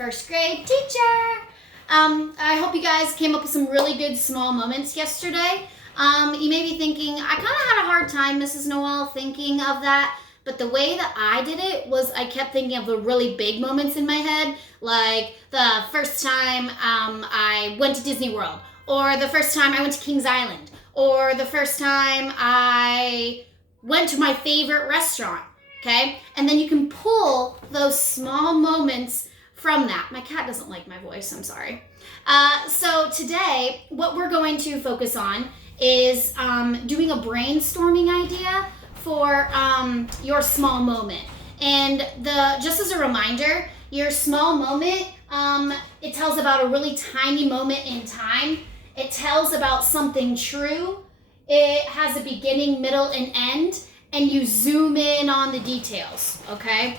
first grade teacher. I hope you guys came up with some really good small moments yesterday. You may be thinking, I kind of had a hard time, Mrs. Noel, thinking of that. But the way that I did it was I kept thinking of the really big moments in my head, like the first time I went to Disney World, or the first time I went to Kings Island, or the first time I went to my favorite restaurant, okay? And then you can pull those small moments from that. My cat doesn't like my voice, I'm sorry. So today, what we're going to focus on is doing a brainstorming idea for your small moment. And just as a reminder, your small moment, it tells about a really tiny moment in time. It tells about something true. It has a beginning, middle, and end, and you zoom in on the details, okay?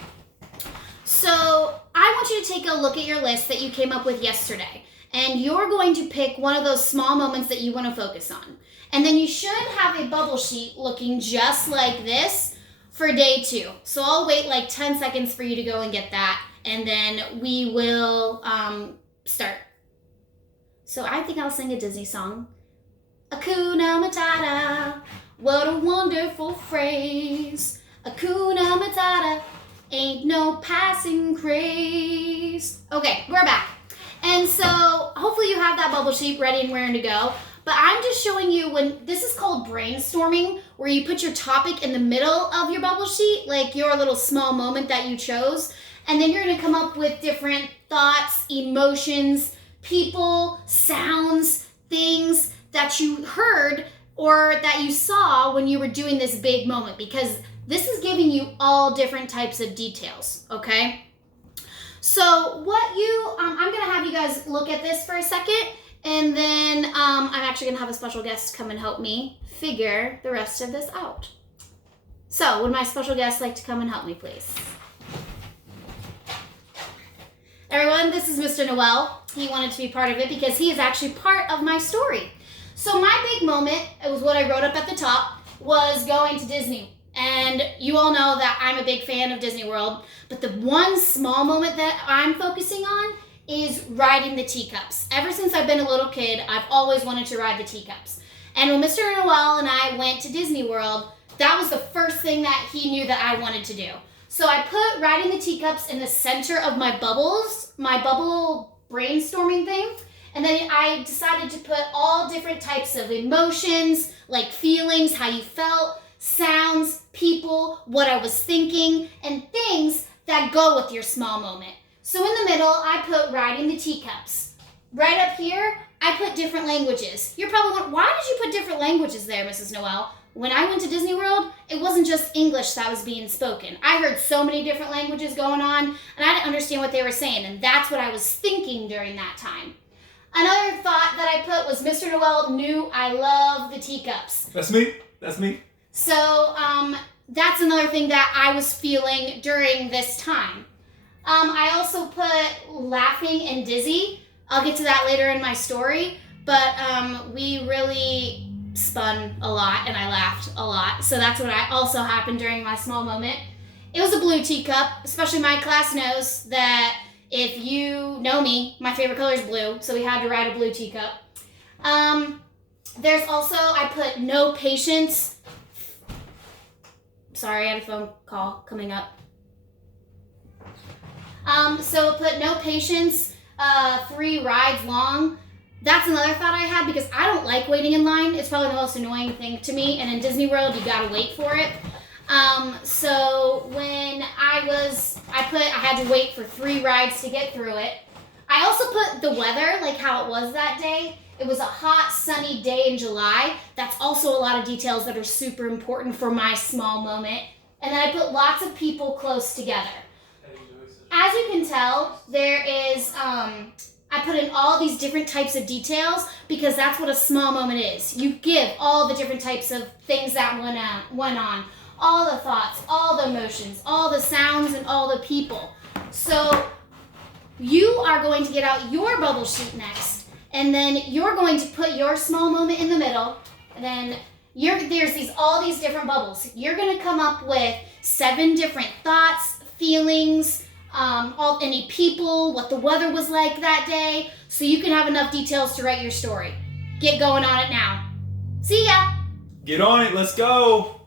So I want you to take a look at your list that you came up with yesterday, and you're going to pick one of those small moments that you want to focus on. And then you should have a bubble sheet looking just like this for day 2. So I'll wait like 10 seconds for you to go and get that, and then we will start. So I think I'll sing a Disney song. Hakuna Matata, what a wonderful phrase. Hakuna Matata, ain't no passing craze. Okay, we're back. And so hopefully you have that bubble sheet ready and raring to go. But I'm just showing you this is called brainstorming, where you put your topic in the middle of your bubble sheet, like your little small moment that you chose. And then you're gonna come up with different thoughts, emotions, people, sounds, things that you heard or that you saw when you were doing this big moment, because this is giving you all different types of details, okay? So I'm gonna have you guys look at this for a second, and then I'm actually gonna have a special guest come and help me figure the rest of this out. So would my special guest like to come and help me, please? Everyone, this is Mr. Noel. He wanted to be part of it because he is actually part of my story. So my big moment, it was what I wrote up at the top, was going to Disney. And you all know that I'm a big fan of Disney World, but the one small moment that I'm focusing on is riding the teacups. Ever since I've been a little kid, I've always wanted to ride the teacups. And when Mr. Noel and I went to Disney World, that was the first thing that he knew that I wanted to do. So I put riding the teacups in the center of my bubble brainstorming thing. And then I decided to put all different types of emotions, like feelings, how you felt, sounds, people, what I was thinking, and things that go with your small moment. So in the middle, I put riding the teacups. Right up here, I put different languages. You're probably wondering, why did you put different languages there, Mrs. Noel? When I went to Disney World, it wasn't just English that was being spoken. I heard so many different languages going on, and I didn't understand what they were saying, and that's what I was thinking during that time. Another thought that I put was Mr. Noel knew I love the teacups. That's me. So that's another thing that I was feeling during this time. I also put laughing and dizzy. I'll get to that later in my story, but we really spun a lot and I laughed a lot. So that's what also happened during my small moment. It was a blue teacup, especially my class knows that if you know me, my favorite color is blue, so we had to ride a blue teacup. There's also, I put no patience. Sorry, I had a phone call coming up. So put no patience, 3 rides long. That's another thought I had because I don't like waiting in line. It's probably the most annoying thing to me, and in Disney World, you gotta wait for it. So when I had to wait for 3 rides to get through it. I also put the weather, like how it was that day. It was a hot, sunny day in July. That's also a lot of details that are super important for my small moment. And then I put lots of people close together. As you can tell, there is, I put in all these different types of details because that's what a small moment is. You give all the different types of things that went on. All the thoughts, all the emotions, all the sounds, and all the people. So you are going to get out your bubble sheet next, and then you're going to put your small moment in the middle, and then there's all these different bubbles. You're going to come up with 7 different thoughts, feelings, any people, what the weather was like that day, so you can have enough details to write your story. Get going on it now. See ya! Get on it, let's go!